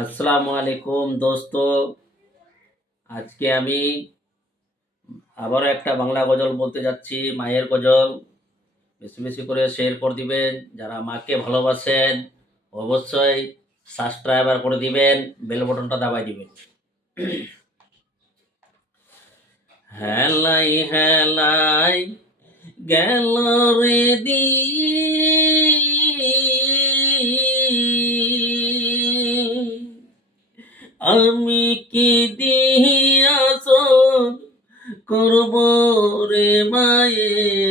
আসসালামু আলাইকুম দোস্ত। আজকে আমি আবারও একটা বাংলা গজল বলতে যাচ্ছি, মায়ের গজল। বেশি বেশি করে শেয়ার করে দিবেন। যারা মাকে ভালোবাসেন অবশ্যই সাবস্ক্রাইবার করে দিবেন, বেল বটনটা দাবাই দিবেন। হেলাই হেলাই গেল রে আমি কি দিয়াছ করব রে মায়ের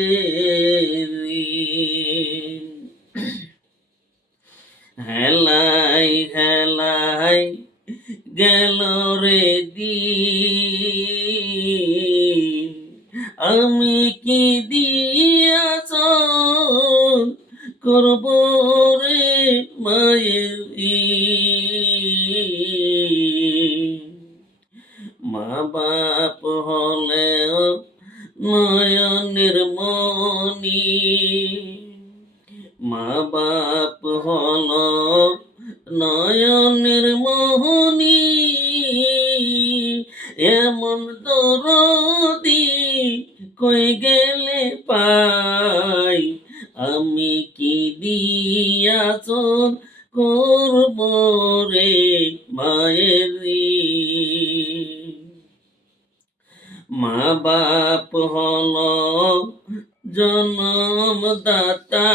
হেলাই হেলাই গেল রে দিন আমি কি দিয়াছ করব রে মায়ের মা বাপ হলেও নয়নের মনি, মা বাপ হল নয়নের মোহনী, এমন দরদি কই গেলে পাই আমি কি দিয়াচন করব রে মায়ের মা বাপ হল জনমদাতা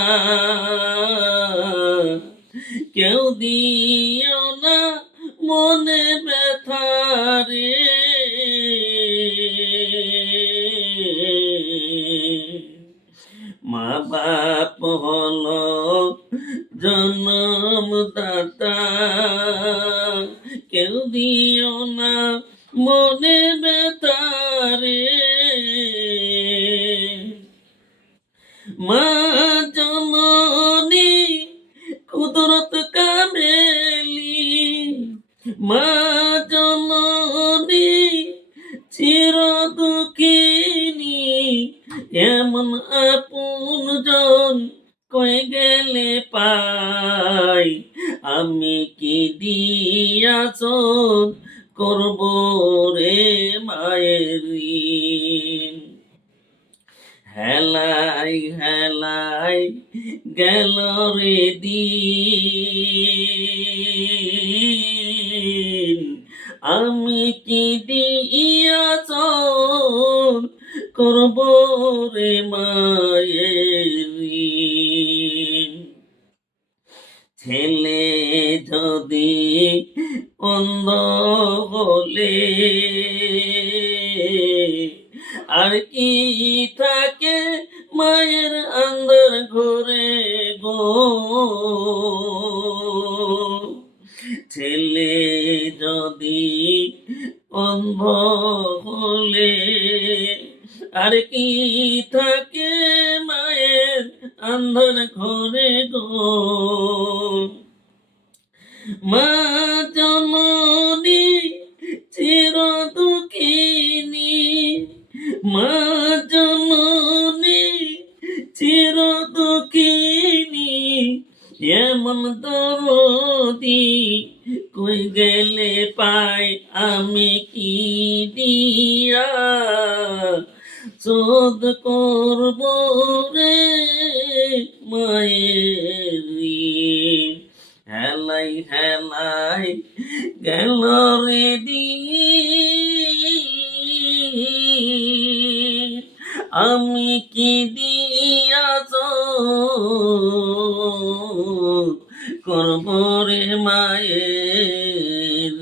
কেউ দিও না মনে ব্যথা রে মা বাপ হল জনমদাতা কেউ দিও না মনে ব্যথা রে মা জননী কুদরত কামেলি, মা জননী চির দুঃখিনী, এমন আপন জন কই গেলে পাই আমি কি দিয়াচন করব রে মায়ের হেলাই হেলাই গেল রে দিন আমি কি দিয়াচন করব রে মায়ের ছেলে যদি অন্ধ হলে আর কি থাকে মায়ের আন্দার ঘরে গো ছেলে যদি অন্ধ হলে আর কি থাকে মায়ের আন্ধার ঘরে গো মা জননী চির দুঃখিনী, মা জননী চির দুঃখিনী, এমন দরদি কই গেলে পাই আমি কি দিয়া শোধ করব রে মায়ের হেলাই হেলাই গেল রে দিন আমি কি দিয়াচন করব রে মায়ের